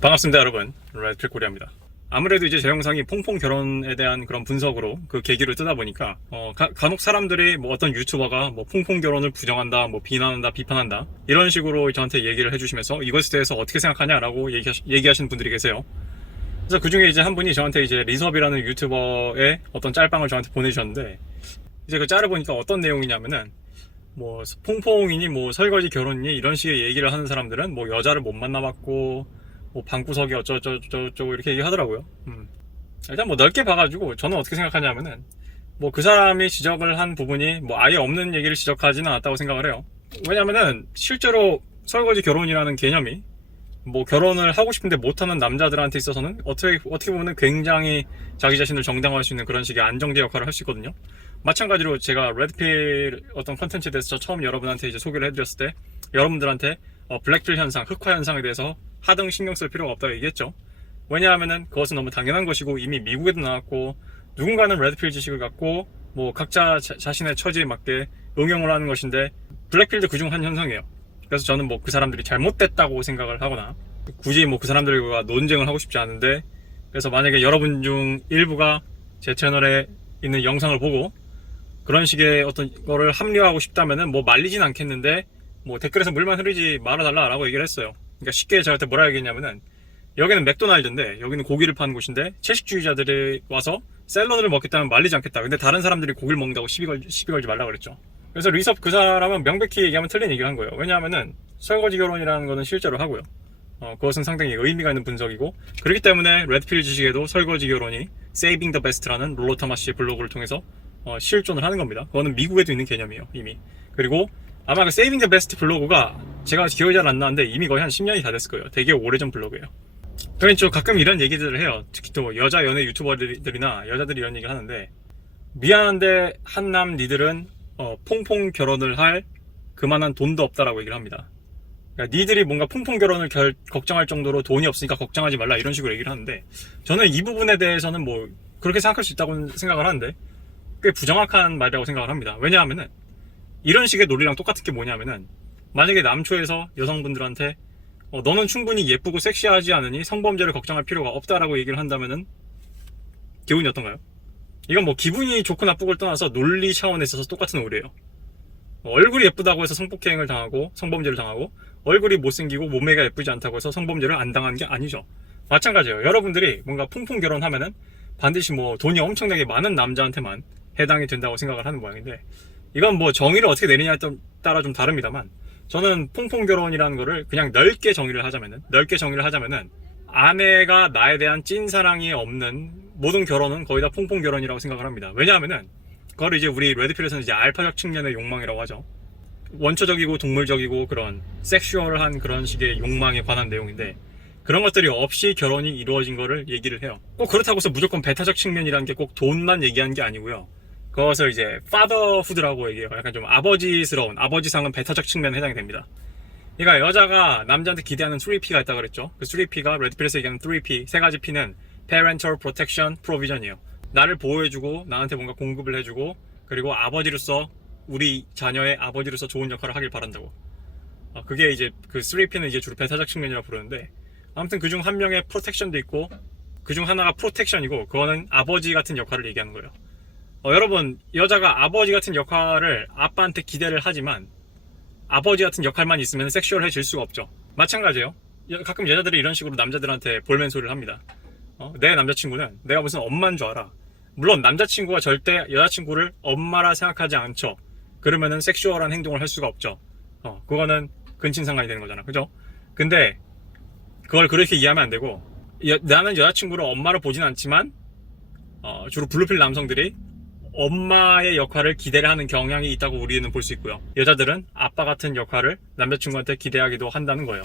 반갑습니다, 여러분. 레드필 코리아입니다. 아무래도 이제 제 영상이 퐁퐁 결혼에 대한 그런 분석으로 그 계기를 뜨다 보니까 간혹 사람들이 뭐 어떤 유튜버가 뭐 퐁퐁 결혼을 부정한다, 뭐 비난한다, 비판한다 이런 식으로 저한테 얘기를 해주시면서 이것에 대해서 어떻게 생각하냐라고 얘기하시는 분들이 계세요. 그래서 그 중에 이제 한 분이 저한테 이제 리섭이라는 유튜버의 어떤 짤방을 저한테 보내주셨는데, 이제 그 짤을 보니까 어떤 내용이냐면은 뭐 퐁퐁이니 뭐 설거지 결혼이니 이런 식의 얘기를 하는 사람들은 뭐 여자를 못 만나봤고 뭐 방구석이 어쩌고저쩌고 이렇게 얘기하더라고요. 일단 뭐 넓게 봐가지고 저는 어떻게 생각하냐면은 뭐 그 사람이 지적을 한 부분이 뭐 아예 없는 얘기를 지적하지는 않았다고 생각을 해요. 왜냐면은 실제로 설거지 결혼이라는 개념이 뭐 결혼을 하고 싶은데 못하는 남자들한테 있어서는 어떻게 보면 굉장히 자기 자신을 정당화할 수 있는 그런 식의 안정제 역할을 할 수 있거든요. 마찬가지로 제가 레드필 어떤 컨텐츠에 대해서 처음 여러분한테 이제 소개를 해드렸을 때 여러분들한테 블랙필 현상, 흑화 현상에 대해서 하등 신경 쓸 필요가 없다고 얘기했죠. 왜냐하면은 그것은 너무 당연한 것이고 이미 미국에도 나왔고 누군가는 레드필 지식을 갖고 뭐 각자 자신의 처지에 맞게 응용을 하는 것인데 블랙필도 그중 한 현상이에요. 그래서 저는 뭐 그 사람들이 잘못됐다고 생각을 하거나 굳이 뭐 그 사람들과 논쟁을 하고 싶지 않은데, 그래서 만약에 여러분 중 일부가 제 채널에 있는 영상을 보고 그런 식의 어떤 거를 합리화하고 싶다면은 뭐 말리진 않겠는데 뭐 댓글에서 물만 흐르지 말아달라라고 얘기를 했어요. 그러니까 쉽게 저한테 뭐라 얘기했냐면은 여기는 맥도날드인데 여기는 고기를 파는 곳인데 채식주의자들이 와서 샐러드를 먹겠다면 말리지 않겠다. 근데 다른 사람들이 고기를 먹는다고 시비 걸지 말라 그랬죠. 그래서 리섭 그 사람은 명백히 얘기하면 틀린 얘기를 한 거예요. 왜냐하면은 설거지 결혼이라는 거는 실제로 하고요. 그것은 상당히 의미가 있는 분석이고, 그렇기 때문에 레드필 지식에도 설거지 결혼이 Saving the Best라는 롤러 타마시의 블로그를 통해서 실존을 하는 겁니다. 그거는 미국에도 있는 개념이에요, 이미. 그리고 아마 그 Saving the Best 블로그가 제가 기억이 잘 안 나는데 이미 거의 한 10년이 다 됐을 거예요. 되게 오래전 블로그예요. 그러면 좀 가끔 이런 얘기들을 해요. 특히 또 여자 연애 유튜버들이나 여자들이 이런 얘기를 하는데, 미안한데 한남 니들은 퐁퐁 결혼을 할 그만한 돈도 없다라고 얘기를 합니다. 그러니까 니들이 뭔가 퐁퐁 결혼을 걱정할 정도로 돈이 없으니까 걱정하지 말라 이런 식으로 얘기를 하는데, 저는 이 부분에 대해서는 뭐 그렇게 생각할 수 있다고 생각을 하는데 꽤 부정확한 말이라고 생각을 합니다. 왜냐하면은 이런 식의 논리랑 똑같은 게 뭐냐면은, 만약에 남초에서 여성분들한테 너는 충분히 예쁘고 섹시하지 않으니 성범죄를 걱정할 필요가 없다라고 얘기를 한다면은 기분이 어떤가요? 이건 뭐 기분이 좋고 나쁘고를 떠나서 논리 차원에 있어서 똑같은 오류예요. 얼굴이 예쁘다고 해서 성폭행을 당하고 성범죄를 당하고 얼굴이 못생기고 몸매가 예쁘지 않다고 해서 성범죄를 안 당하는 게 아니죠. 마찬가지예요. 여러분들이 뭔가 퐁퐁 결혼하면은 반드시 뭐 돈이 엄청나게 많은 남자한테만 해당이 된다고 생각을 하는 모양인데, 이건 뭐 정의를 어떻게 내리냐에 따라 좀 다릅니다만, 저는 퐁퐁 결혼이라는 거를 그냥 넓게 정의를 하자면은 아내가 나에 대한 찐사랑이 없는 모든 결혼은 거의 다 퐁퐁 결혼이라고 생각을 합니다. 왜냐하면은 그걸 이제 우리 레드필에서는 이제 알파적 측면의 욕망이라고 하죠. 원초적이고 동물적이고 그런 섹슈얼한 그런 식의 욕망에 관한 내용인데, 그런 것들이 없이 결혼이 이루어진 거를 얘기를 해요. 꼭 그렇다고 해서 무조건 배타적 측면이라는 게 꼭 돈만 얘기하는 게 아니고요. 그것을 이제 fatherhood라고 얘기해요. 약간 좀 아버지스러운, 아버지상은 배타적 측면에 해당이 됩니다. 그러니까 여자가 남자한테 기대하는 3P가 있다고 그랬죠. 그 3P가 레드필에서 얘기하는 3P, 세 가지 P는 Parental Protection Provision이에요. 나를 보호해주고 나한테 뭔가 공급을 해주고, 그리고 아버지로서 우리 자녀의 아버지로서 좋은 역할을 하길 바란다고. 그게 이제 그 3P는 이제 주로 배타적 측면이라고 부르는데, 아무튼 그중 한 명의 프로텍션도 있고 그중 하나가 프로텍션이고, 그거는 아버지 같은 역할을 얘기하는 거예요. 여러분, 여자가 아버지 같은 역할을 아빠한테 기대를 하지만 아버지 같은 역할만 있으면 섹슈얼해질 수가 없죠. 마찬가지예요. 가끔 여자들이 이런 식으로 남자들한테 볼멘 소리를 합니다. 내 남자친구는 내가 무슨 엄마인 줄 알아. 물론 남자친구가 절대 여자친구를 엄마라 생각하지 않죠. 그러면은 섹슈얼한 행동을 할 수가 없죠. 그거는 근친상간이 되는 거잖아, 그죠? 근데 그걸 그렇게 이해하면 안 되고, 나는 여자친구를 엄마로 보진 않지만 주로 블루필 남성들이 엄마의 역할을 기대를 하는 경향이 있다고 우리는 볼 수 있고요. 여자들은 아빠 같은 역할을 남자친구한테 기대하기도 한다는 거예요.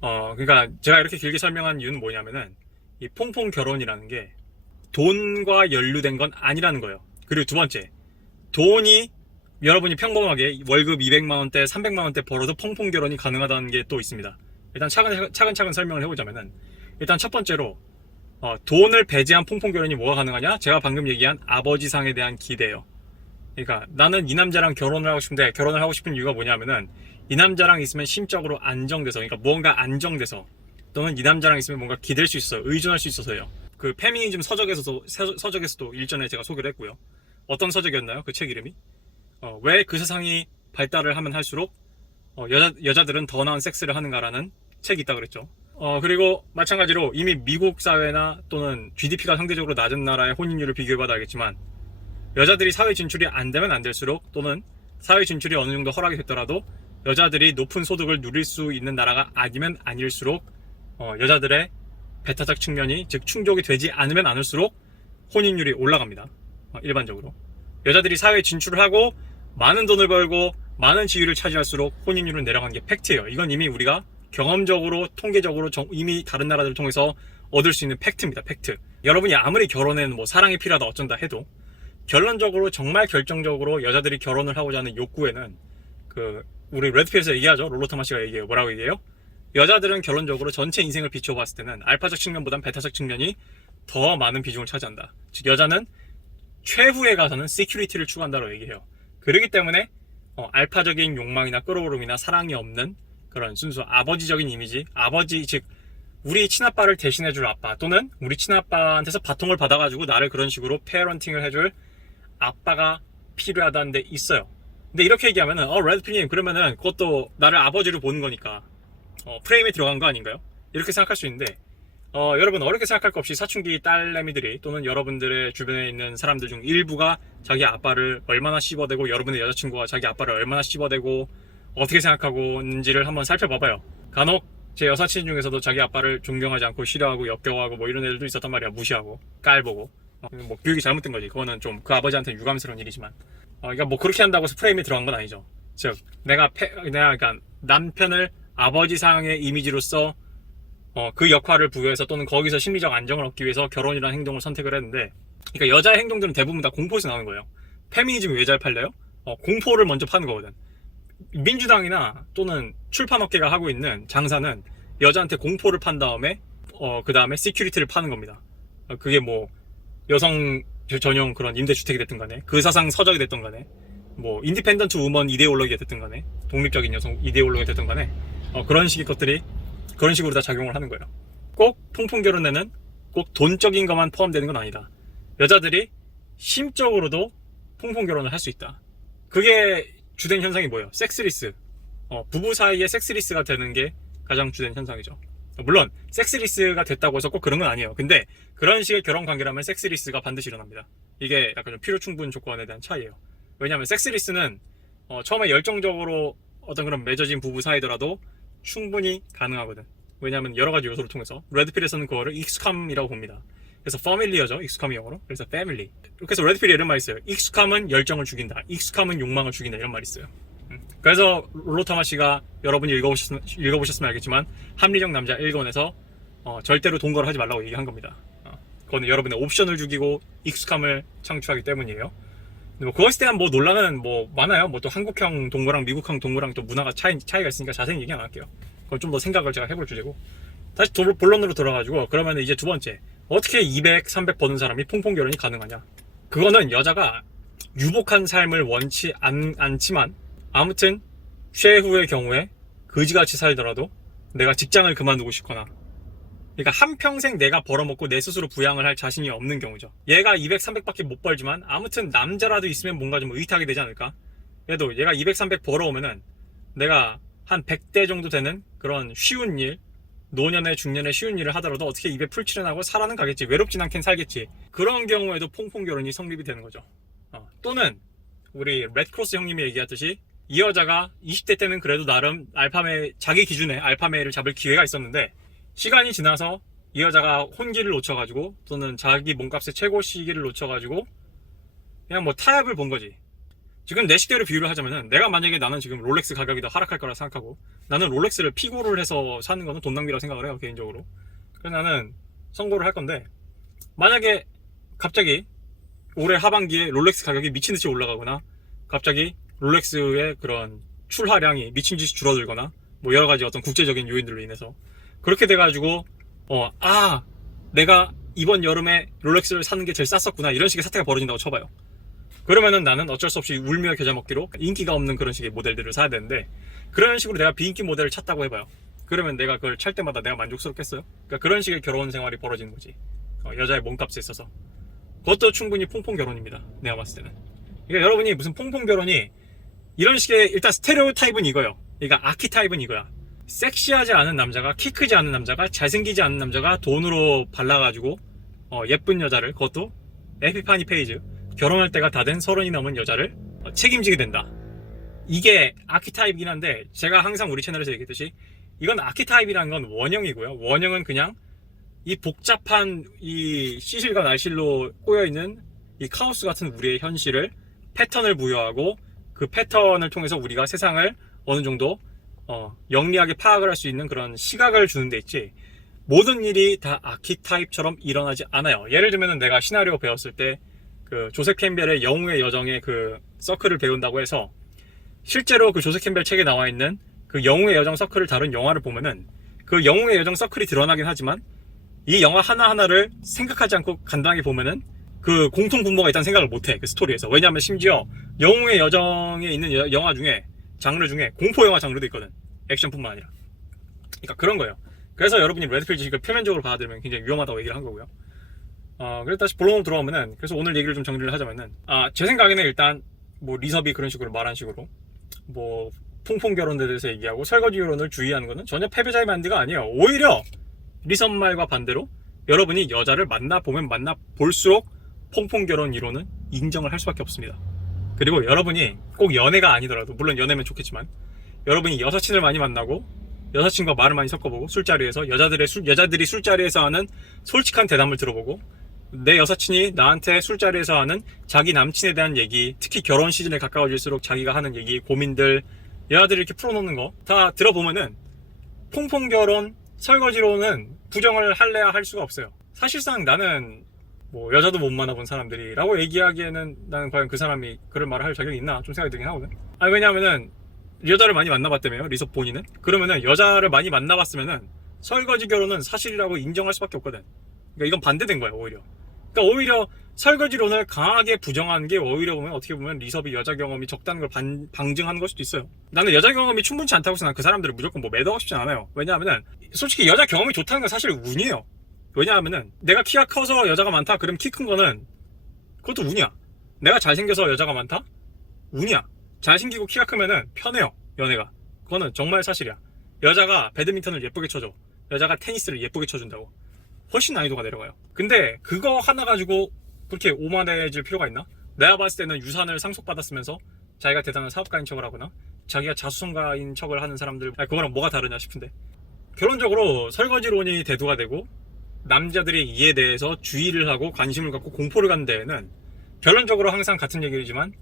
그러니까 제가 이렇게 길게 설명한 이유는 뭐냐면은, 이 퐁퐁 결혼이라는 게 돈과 연루된 건 아니라는 거예요. 그리고 두 번째, 돈이 여러분이 평범하게 월급 200만원대, 300만원대 벌어도 퐁퐁 결혼이 가능하다는 게 또 있습니다. 일단 차근차근 설명을 해보자면은, 일단 첫 번째로 돈을 배제한 퐁퐁 결혼이 뭐가 가능하냐? 제가 방금 얘기한 아버지상에 대한 기대예요. 그러니까 나는 이 남자랑 결혼을 하고 싶은데, 결혼을 하고 싶은 이유가 뭐냐면은 이 남자랑 있으면 심적으로 안정돼서, 그러니까 무언가 안정돼서 또는 이 남자랑 있으면 뭔가 기댈 수 있어요. 의존할 수 있어서요. 그 페미니즘 서적에서도 일전에 제가 소개를 했고요. 어떤 서적이었나요? 그 책 이름이? 왜 그 세상이 발달을 하면 할수록 여자들은 더 나은 섹스를 하는가라는 책이 있다 그랬죠. 그리고 마찬가지로 이미 미국 사회나 또는 GDP가 상대적으로 낮은 나라의 혼인율을 비교해봐도 알겠지만 여자들이 사회 진출이 안 되면 안 될수록 또는 사회 진출이 어느 정도 허락이 됐더라도 여자들이 높은 소득을 누릴 수 있는 나라가 아니면 아닐수록 여자들의 배타적 측면이 즉 충족이 되지 않으면 않을수록 혼인율이 올라갑니다. 일반적으로 여자들이 사회에 진출을 하고 많은 돈을 벌고 많은 지위를 차지할수록 혼인율은 내려간 게 팩트예요. 이건 이미 우리가 경험적으로 통계적으로 이미 다른 나라들을 통해서 얻을 수 있는 팩트입니다. 팩트. 여러분이 아무리 결혼에는 뭐 사랑이 필요하다 어쩐다 해도 결론적으로 정말 결정적으로 여자들이 결혼을 하고자 하는 욕구에는 우리 레드필에서 얘기하죠. 롤러 토마시가 얘기해요. 뭐라고 얘기해요? 여자들은 결론적으로 전체 인생을 비춰봤을 때는 알파적 측면보단 베타적 측면이 더 많은 비중을 차지한다. 즉 여자는 최후에 가서는 시큐리티를 추구한다고 얘기해요. 그렇기 때문에 알파적인 욕망이나 끌어오름이나 사랑이 없는 그런 순수 아버지적인 이미지, 아버지 즉 우리 친아빠를 대신해줄 아빠 또는 우리 친아빠한테서 바통을 받아가지고 나를 그런 식으로 페어런팅을 해줄 아빠가 필요하다는 데 있어요. 근데 이렇게 얘기하면은 레드필님 그러면은 그것도 나를 아버지로 보는 거니까 프레임에 들어간 거 아닌가요? 이렇게 생각할 수 있는데 여러분 어렵게 생각할 것 없이 사춘기 딸내미들이 또는 여러분들의 주변에 있는 사람들 중 일부가 자기 아빠를 얼마나 씹어대고 여러분의 여자친구가 자기 아빠를 얼마나 씹어대고 어떻게 생각하고 있는지를 한번 살펴봐봐요. 간혹 제 여사친 중에서도 자기 아빠를 존경하지 않고 싫어하고 역겨워하고 뭐 이런 애들도 있었단 말이야. 무시하고 깔보고 뭐 교육이 잘못된 거지. 그거는 좀 그 아버지한테 유감스러운 일이지만 그러니까 뭐 그렇게 한다고 해서 프레임이 들어간 건 아니죠. 즉 내가 그러니까 남편을 아버지상의 이미지로서 그 역할을 부여해서 또는 거기서 심리적 안정을 얻기 위해서 결혼이라는 행동을 선택을 했는데 그러니까 여자의 행동들은 대부분 다 공포에서 나오는 거예요. 페미니즘이 왜 잘 팔려요? 공포를 먼저 파는 거거든. 민주당이나 또는 출판업계가 하고 있는 장사는 여자한테 공포를 판 다음에 그 다음에 시큐리티를 파는 겁니다. 그게 뭐 여성 전용 그런 임대주택이 됐든 간에 그 사상 서적이 됐든 간에 뭐 인디펜던트 우먼 이데올로기가 됐든 간에 독립적인 여성 이데올로기가 됐든 간에 그런 식의 것들이 그런 식으로 다 작용을 하는 거예요. 꼭 통풍결혼에는 꼭 돈적인 것만 포함되는 건 아니다. 여자들이 심적으로도 통풍결혼을 할 수 있다. 그게 주된 현상이 뭐예요? 섹스리스. 부부 사이에 섹스리스가 되는 게 가장 주된 현상이죠. 물론 섹스리스가 됐다고 해서 꼭 그런 건 아니에요. 근데 그런 식의 결혼 관계라면 섹스리스가 반드시 일어납니다. 이게 약간 좀 필요 충분 조건에 대한 차이예요. 왜냐하면 섹스리스는 처음에 열정적으로 어떤 그런 맺어진 부부 사이더라도 충분히 가능하거든. 왜냐하면 여러 가지 요소를 통해서 레드필에서는 그거를 익숙함이라고 봅니다. 그래서 패밀리어죠. 익숙함이 영어로. 그래서 패밀리. 그래서 레드필이 이런 말이 있어요. 익숙함은 열정을 죽인다. 익숙함은 욕망을 죽인다. 이런 말이 있어요. 그래서 롤러 토마시가 여러분이 읽어보셨으면 알겠지만 합리적 남자 1권에서 절대로 동거를 하지 말라고 얘기한 겁니다. 그거는 여러분의 옵션을 죽이고 익숙함을 창출하기 때문이에요. 뭐 그것에 대한 뭐 논란은 뭐 많아요. 뭐 또 한국형 동거랑 미국형 동거랑 또 문화가 차이가 있으니까 자세히 얘기 안 할게요. 그건 좀 더 생각을 제가 해볼 주제고. 다시 본론으로 돌아가지고 그러면 이제 두 번째, 어떻게 200, 300 버는 사람이 퐁퐁 결혼이 가능하냐? 그거는 여자가 유복한 삶을 원치 않지만 아무튼 최후의 경우에 거지같이 살더라도 내가 직장을 그만두고 싶거나, 그러니까 한평생 내가 벌어먹고 내 스스로 부양을 할 자신이 없는 경우죠. 얘가 200, 300밖에 못 벌지만 아무튼 남자라도 있으면 뭔가 좀 의탁이 되지 않을까? 그래도 얘가 200, 300 벌어오면은 내가 한 100대 정도 되는 그런 쉬운 일, 노년에 중년에 쉬운 일을 하더라도 어떻게 입에 풀 출연하고 살아는 가겠지. 외롭진 않긴 살겠지. 그런 경우에도 퐁퐁 결혼이 성립이 되는 거죠. 또는 우리 레드크로스 형님이 얘기했듯이 이 여자가 20대 때는 그래도 나름 알파메, 자기 기준에 알파메를 잡을 기회가 있었는데 시간이 지나서 이 여자가 혼기를 놓쳐가지고 또는 자기 몸값의 최고 시기를 놓쳐가지고 그냥 뭐 타협을 본 거지. 지금 내 식대로 비유를 하자면은 내가 만약에 나는 지금 롤렉스 가격이 더 하락할 거라 생각하고 나는 롤렉스를 피고를 해서 사는 거는 돈 낭비라고 생각을 해요, 개인적으로. 그래서 나는 선고를 할 건데 만약에 갑자기 올해 하반기에 롤렉스 가격이 미친듯이 올라가거나 갑자기 롤렉스의 그런 출하량이 미친듯이 줄어들거나 뭐 여러 가지 어떤 국제적인 요인들로 인해서 그렇게 돼가지고 내가 이번 여름에 롤렉스를 사는 게 제일 쌌었구나 이런 식의 사태가 벌어진다고 쳐봐요. 그러면은 나는 어쩔 수 없이 울며 겨자 먹기로 인기가 없는 그런 식의 모델들을 사야 되는데 그런 식으로 내가 비인기 모델을 찾다고 해봐요. 그러면 내가 그걸 찰 때마다 내가 만족스럽겠어요? 그러니까 그런 식의 결혼 생활이 벌어지는 거지. 여자의 몸값에 있어서. 그것도 충분히 퐁퐁 결혼입니다. 내가 봤을 때는. 그러니까 여러분이 무슨 퐁퐁 결혼이 이런 식의 일단 스테레오 타입은 이거예요. 그러니까 아키타입은 이거야. 섹시하지 않은 남자가, 키 크지 않은 남자가, 잘생기지 않은 남자가 돈으로 발라가지고 예쁜 여자를, 그것도 에피파니 페이즈, 결혼할 때가 다 된 30이 넘은 여자를 책임지게 된다. 이게 아키타입이긴 한데, 제가 항상 우리 채널에서 얘기했듯이 이건 아키타입이라는 건 원형이고요. 원형은 그냥 이 복잡한 이 시실과 날실로 꼬여있는 이 카오스 같은 우리의 현실을 패턴을 부여하고, 그 패턴을 통해서 우리가 세상을 어느 정도 영리하게 파악을 할 수 있는 그런 시각을 주는 데 있지, 모든 일이 다 아키타입처럼 일어나지 않아요. 예를 들면 내가 시나리오 배웠을 때 그 조셉 캠벨의 영웅의 여정의 그 서클을 배운다고 해서, 실제로 그 조셉 캠벨 책에 나와 있는 그 영웅의 여정 서클을 다룬 영화를 보면은 그 영웅의 여정 서클이 드러나긴 하지만, 이 영화 하나하나를 생각하지 않고 간단하게 보면은 그 공통 분모가 있다는 생각을 못해, 그 스토리에서. 왜냐하면 심지어 영웅의 여정에 있는 영화 중에, 장르 중에 공포 영화 장르도 있거든. 액션뿐만 아니라. 그러니까 그런 거예요. 그래서 여러분이 레드필 지식을 표면적으로 받아들이면 굉장히 위험하다고 얘기를 한 거고요. 그래서 다시 본론으로 들어오면은, 그래서 오늘 얘기를 좀 정리를 하자면은, 제 생각에는 일단 뭐 리섭이 그런 식으로 말한 식으로 뭐 퐁퐁 결혼에 대해서 얘기하고 설거지 결혼을 주의하는 거는 전혀 패배자의 마인드가 아니에요. 오히려 리섭 말과 반대로 여러분이 여자를 만나보면 만나볼수록 퐁퐁 결혼 이론은 인정을 할 수밖에 없습니다. 그리고 여러분이 꼭 연애가 아니더라도, 물론 연애면 좋겠지만, 여러분이 여사친을 많이 만나고 여사친과 말을 많이 섞어보고, 술자리에서 여자들이 술자리에서 하는 솔직한 대담을 들어보고, 내 여사친이 나한테 술자리에서 하는 자기 남친에 대한 얘기, 특히 결혼 시즌에 가까워질수록 자기가 하는 얘기, 고민들, 여자들이 이렇게 풀어놓는 거 다 들어보면은 퐁퐁 결혼, 설거지로는 부정을 할래야 할 수가 없어요. 사실상 나는 뭐 여자도 못 만나본 사람들이 라고 얘기하기에는, 나는 과연 그 사람이 그런 말을 할 자격이 있나 좀 생각이 들긴 하거든. 왜냐하면은 여자를 많이 만나봤다며요, 리섭 본인은. 그러면은 여자를 많이 만나봤으면은 설거지 결혼은 사실이라고 인정할 수밖에 없거든. 그러니까 이건 반대된 거야, 오히려. 그러니까 오히려 설거지론을 강하게 부정하는 게, 오히려 보면 어떻게 보면 리섭이 여자 경험이 적다는 걸 방증하는 걸 수도 있어요. 나는 여자 경험이 충분치 않다고 해서 난 그 사람들을 무조건 뭐 매도하고 싶진 않아요. 왜냐하면은 솔직히 여자 경험이 좋다는 건 사실 운이에요. 왜냐하면은 내가 키가 커서 여자가 많다, 그럼 키 큰 거는 그것도 운이야. 내가 잘생겨서 여자가 많다? 운이야. 잘생기고 키가 크면은 편해요, 연애가. 그거는 정말 사실이야. 여자가 배드민턴을 예쁘게 쳐줘, 여자가 테니스를 예쁘게 쳐준다고 훨씬 난이도가 내려가요. 근데 그거 하나 가지고 그렇게 오만해질 필요가 있나? 내가 봤을 때는 유산을 상속받았으면서 자기가 대단한 사업가인 척을 하거나 자기가 자수성가인 척을 하는 사람들, 그거랑 뭐가 다르냐 싶은데, 결론적으로 설거지론이 대두가 되고 남자들이 이에 대해서 주의를 하고 관심을 갖고 공포를 갖는 데에는 결론적으로 항상 같은 얘기지만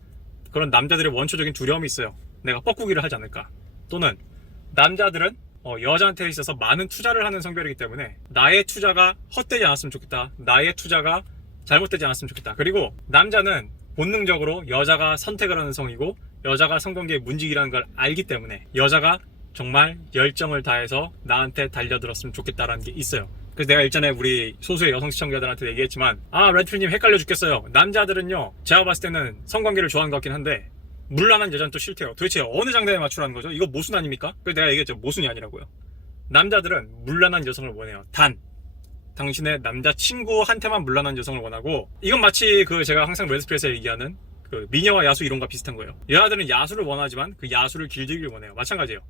그런 남자들의 원초적인 두려움이 있어요. 내가 뻐꾸기를 하지 않을까, 또는 남자들은 여자한테 있어서 많은 투자를 하는 성별이기 때문에 나의 투자가 헛되지 않았으면 좋겠다, 나의 투자가 잘못되지 않았으면 좋겠다. 그리고 남자는 본능적으로 여자가 선택을 하는 성이고 여자가 성관계의 문직이라는 걸 알기 때문에 여자가 정말 열정을 다해서 나한테 달려들었으면 좋겠다라는 게 있어요. 그래서 내가 일전에 우리 소수의 여성 시청자들한테 얘기했지만, 레드필님 헷갈려 죽겠어요. 남자들은요, 제가 봤을 때는 성관계를 좋아하는 것 같긴 한데 물란한 여자는 또 싫대요. 도대체 어느 장단에 맞추라는 거죠? 이거 모순 아닙니까? 그래서 내가 얘기했죠, 모순이 아니라고요. 남자들은 물란한 여성을 원해요. 단 당신의 남자친구한테만 물란한 여성을 원하고, 이건 마치 그 제가 항상 레드필에서 얘기하는 그 미녀와 야수 이론과 비슷한 거예요. 여자들은 야수를 원하지만 그 야수를 길들이길 원해요. 마찬가지예요.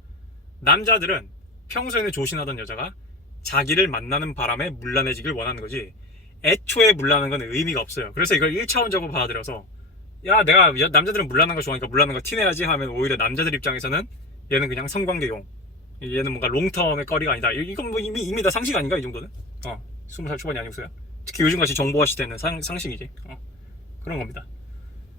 남자들은 평소에는 조신하던 여자가 자기를 만나는 바람에 물란해지길 원하는 거지, 애초에 물란한 건 의미가 없어요. 그래서 이걸 1차원적으로 받아들여서, 야, 내가 남자들은 물란한 거 좋아하니까 물란한 거 티내야지 하면, 오히려 남자들 입장에서는 얘는 그냥 성관계용, 얘는 뭔가 롱텀의 거리가 아니다, 이건 뭐 이미 다 상식 아닌가, 이 정도는? 20살 초반이 아니고서야. 특히 요즘같이 정보화 시대는 상식이지. 그런 겁니다.